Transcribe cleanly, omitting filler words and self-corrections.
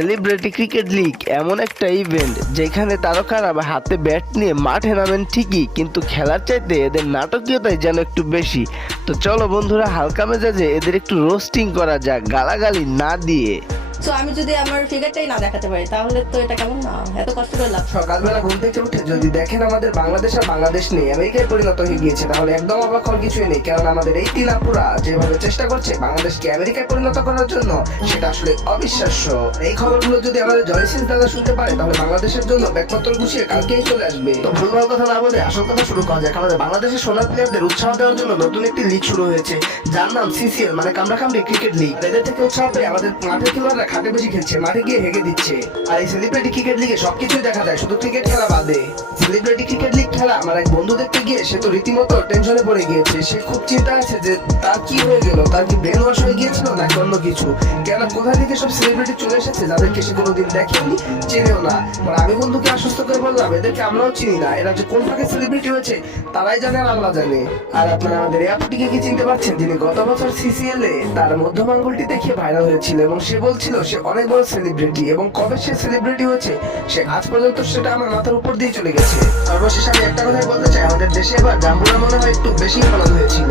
Celebrity cricket league এমন একটা event যেখানে তারকারা হাতে ব্যাট নিয়ে মাঠে নামেন ঠিকই, কিন্তু খেলার চাইতে এদের নাটকীয়তাই যেন একটু বেশি। তো চলো বন্ধুরা, হালকা মেজাজে এদের একটু রোস্টিং করা যাক, গালাগালি না দিয়ে। তো আমি যদি আমার ফিগারটাই না দেখাতে পারি তাহলে তো এটা কেমন না, এত কষ্ট করে লাভ। সকালবেলা ঘুম থেকে উঠে যদি দেখেন আমাদের বাংলাদেশ আর বাংলাদেশ নেই, আমেরিকায় পরিণত হয়ে গিয়েছে, তাহলে একদম অবাক হওয়ার কিছুই নেই। কারণ আমাদের এই তিন আপুরা যেভাবে চেষ্টা করছে বাংলাদেশকে আমেরিকায় পরিণত করার জন্য, সেটা আসলে অবিশ্বাস্য। এই খবরগুলো যদি আমাদের জয়সিং দাদা শুনতে পারে, তাহলে বাংলাদেশের জন্য ব্যাকপত্র গুছিয়ে কালকেই চলে আসবে। তো ভুলভাল কথা না বলে আসল কথা শুরু করা যাক। আমাদের বাংলাদেশের সোনার প্লেয়ারদের উৎসাহ দেওয়ার জন্য নতুন একটি লিগ শুরু হয়েছে, যার নাম সিসিএল মানে কামরাকামড়ি ক্রিকেট লিগ। এদের থেকে উৎসাহ পেয়ে আমাদের মাঠের খেলোয়াড়রা খাটে বেশি খেলছে, মাঠে গিয়ে হেগে দিচ্ছে। আর এই সেলিব্রিটি ক্রিকেট লিগে সবকিছুই দেখা যায়, শুধু ক্রিকেট খেলা বাদে। সেলিব্রিটি ক্রিকেট লিগ খেলা আমার এক বন্ধু দেখতে গিয়ে সে তো রীতিমতো টেনশনে পড়ে গিয়েছে। সে খুব চিন্তা আছে যে তার কি হয়ে গেল, তার কি ব্রেন ওয়াশ হয়ে গিয়েছিল নাকি অন্য কিছু। কেন কোথা থেকে সব সেলিব্রিটি চলে এসেছে যাদেরকে সে কোনোদিন দেখেনি, চেনেও না। আর আমি বন্ধুকে আশ্বস্ত করে বললাম, এদেরকে আমরাও চিনি না, এরা যে কোন ভাগে সেলিব্রিটি হয়েছে তারাই জানে আর আল্লাহ জানে। আর আপনারা আমাদের এই আপুটিকে কি চিনতে পারছেন, যিনি গত বছর সিসিএল এ তার মধ্যম আঙ্গুলটি দেখিয়ে ভাইরাল হয়েছিল এবং সে বলছিল সে অনেক বড় সেলিব্রিটি, এবং কবে সে সেলিব্রিটি হয়েছে সে আজ পর্যন্ত সেটা আমার মাথার উপর দিয়ে চলে গেছে। সর্বশেষ আমি একটা কথাই বলতে চাই, আমাদের দেশে এবার জাম্বুরা মনে হয় একটু বেশি ফলন হয়েছিল।